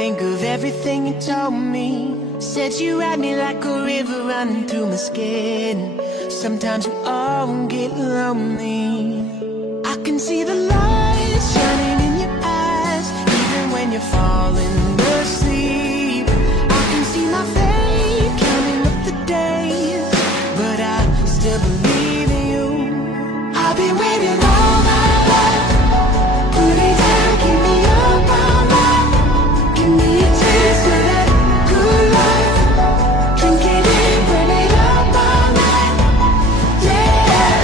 think of everything you told me. Said you had me like a river running through my skin. Sometimes we all get lonely. I can see the lights shining in your eyes, even when you're falling asleep. I can see my fate counting up the days, but I still believe in you. I've been waiting all my life. Put it down, keep me up all night. Give me a taste of that good life. Drink it in, burn it up all night. Yeah.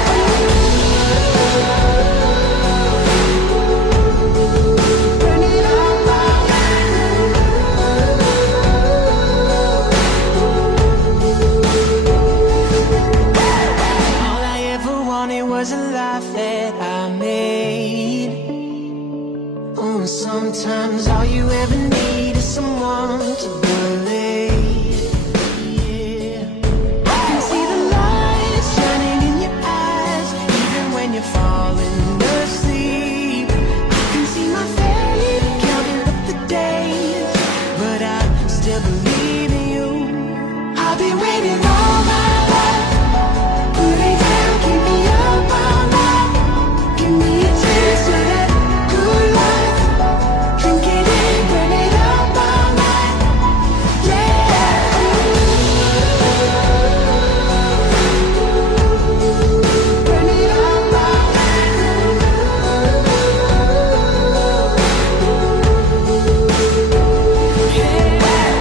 Burn it up all night. All I ever wanted was a life that I made. Oh, sometimes all you ever need is someone to believe. Yeah. I can see the lights shining in your eyes, even when you're falling asleep. I can see my fate counting up the days, but I still believe in you. I've been waiting all my